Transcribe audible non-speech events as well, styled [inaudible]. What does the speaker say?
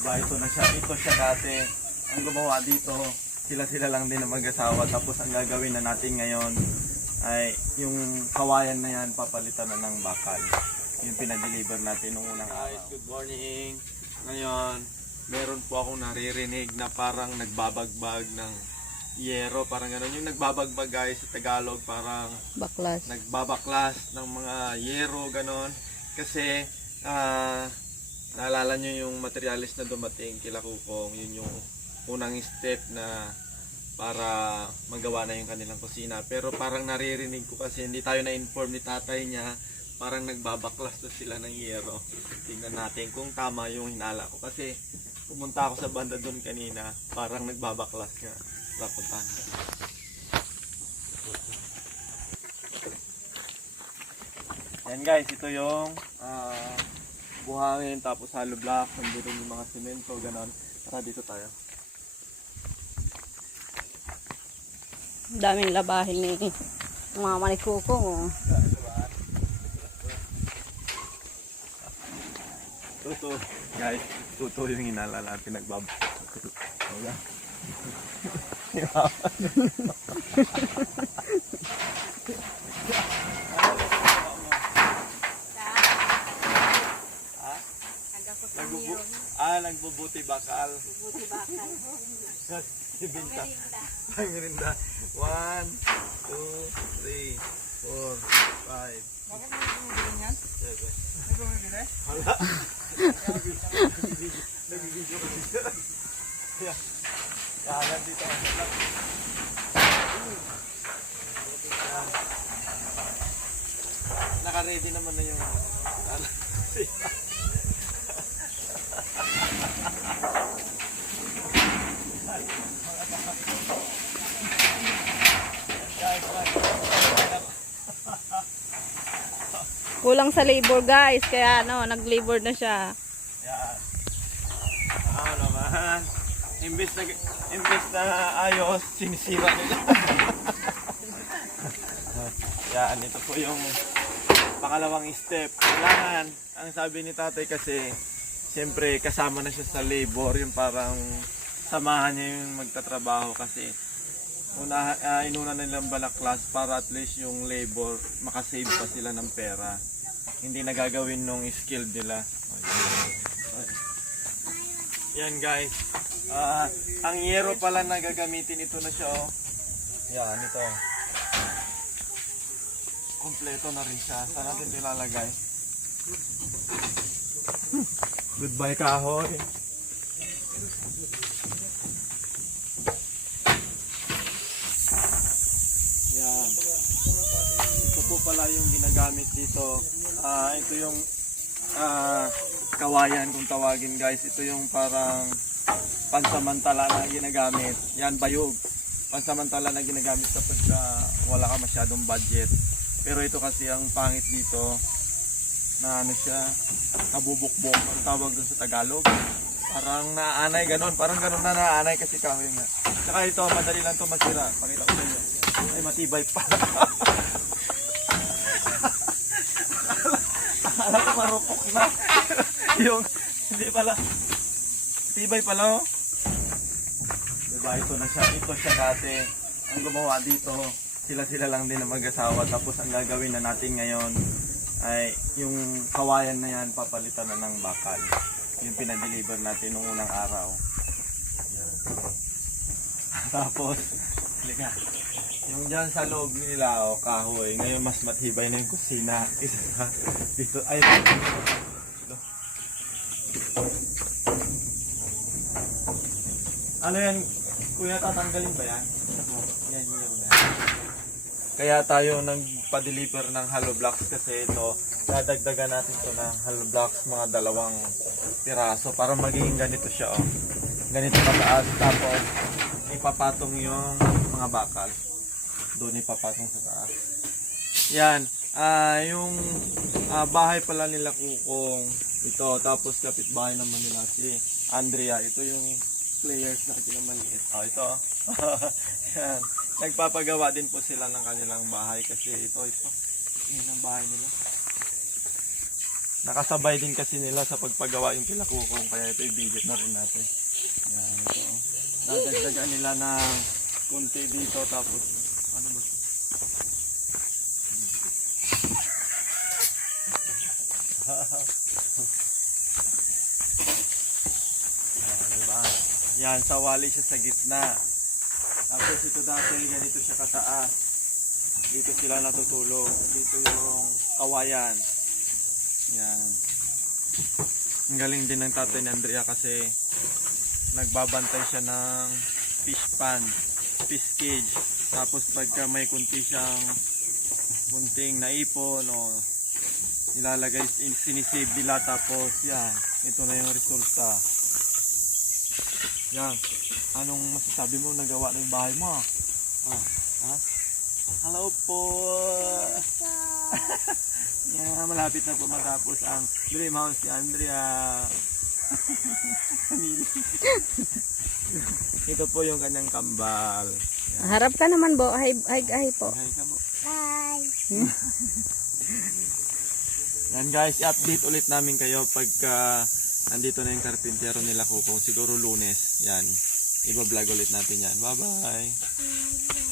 Diba, ito na siya. Ito siya dati. Ang gumawa dito, sila-sila lang din na mag-asawa. Tapos ang gagawin na natin ngayon ay yung kawayan na yan, papalitan na ng bakal. Yung pinadeliver natin nung unang araw. Good morning. Ngayon, meron po akong naririnig na parang nagbabagbag ng yero. Parang gano'n. Yung nagbabagbag guys sa Tagalog, parang Baklas. nagbabaklas ng mga yero, ganon. Kasi, ah, naalala nyo yung materialis na dumating kila Kukong, yun yung unang step na para magawa na yung kanilang kusina. Pero parang naririnig ko kasi hindi tayo na-inform ni tatay niya, parang nagbabaklas na sila ng yero. Tingnan natin kung tama yung hinala ko. Kasi pumunta ako sa banda doon kanina, parang nagbabaklas nga. Rapuntahan. Yan guys, ito yung ah, buhangin tapos hollow block, nandito yung mga semento, ganon. Tara dito tayo. Ang daming labahin ni mama ni Kuko. Oh. Tuto. Guys, tuto yung hinala natin nagbab. Wala. [laughs] ah, nagbubuti bakal. Ibinta. Ay, merinda. One, two, three, four, five. Hala. Kasi siya. Kaya, kaya nandito ako sa lang. Naka-ready naman na yung ano, Kulang sa labor guys, kaya ano, nag-labor na siya. Yan. Ah, naman. Imbes na, imbes na ayos, sinisira nila. [laughs] Yan, ito po yung pangalawang step. Kailangan, ang sabi ni tatay kasi, siyempre kasama na siya sa labor, yung parang samahan niya yung magtatrabaho kasi una, ah, inuna nilang balaklas para at least yung labor makasave pa sila ng pera. Hindi na gagawin nung skill nila. Yan guys. Ah, ang yero pala na gagamitin ito na siya oh. Yan, ito. Kompleto na rin siya. Saan natin ilalagay? Goodbye kahoy. Yan. Ito po pala yung ginagamit dito. Ah, ito yung ah, kawayan kung tawagin guys. Ito yung parang pansamantala na ginagamit. Yan bayog. Pansamantala na ginagamit kapag ah, wala ka masyadong budget. Pero ito kasi ang pangit dito na ano siya, nabubukbok. Ang tawag dun sa Tagalog. Parang naanay ganon. Parang ganon na naanay kasi kahoy nga. Tsaka ito, madali lang to masira. Pakita ko sa inyo. Ay, matibay pa. [laughs] Akala ko marupok na. [laughs] yung, hindi pala. Tibay pala oh. Diba, ito na siya. Ito siya dati. Ang gumawa dito, sila-sila lang din na mag-asawa. Tapos ang gagawin na natin ngayon ay yung kawayan na yan, papalitan na ng bakal. Yung pinadeliver natin nung unang araw. [laughs] Tapos, halika. Yung dyan sa loob nila, oh, kahoy. Ngayon mas matibay na yung kusina. Isa sa dito. Ay, dito. Ano yan? Kuya, tatanggalin ba yan? Yan yun yan. Kaya tayo nagpa-deliver ng hollow blocks kasi ito, dadagdagan natin to ng hollow blocks mga dalawang piraso para maging ganito siya oh. Ganito kataas tapos ipapatong yung mga bakal. Doon ipapatong sa taas. Yan. Ah, yung ah, bahay pala nila kukong ito tapos kapitbahay naman nila si Andrea. Ito yung players na maliit. Oh, ito. [laughs] Yan. Nagpapagawa din po sila ng kanilang bahay kasi ito, ito. Yun ang bahay nila. Nakasabay din kasi nila sa pagpagawa yung kila Kukong, kaya ito i-video na rin natin. Yan, ito. Nadagdagan nila ng kunti dito, tapos, ano ba? Ayan, [laughs] diba? Yan, sawali siya sa gitna. Tapos ito dati, ganito siya kataas. Dito sila natutulog. Dito yung kawayan. Yan. Ang galing din ng tatay ni Andrea kasi nagbabantay siya ng fish pan, fish cage. Tapos pagka may kunti siyang munting naipon o nilalagay, in- sinisave nila tapos yan, ito na yung resulta. Yan. Anong masasabi mo nagawa na yung bahay mo? Ah, ha? Hello po! [laughs] yeah, malapit na po matapos ang dream house ni Andrea. Ito po yung kanyang kambal. Harap ka naman, Bo. Ay, ay, ay po. Hi ka po. [laughs] Yan guys, i-update ulit namin kayo pagka nandito na yung karpintero nila Kuko. Siguro lunes. Yan. Iba-vlog ulit natin yan. Bye-bye.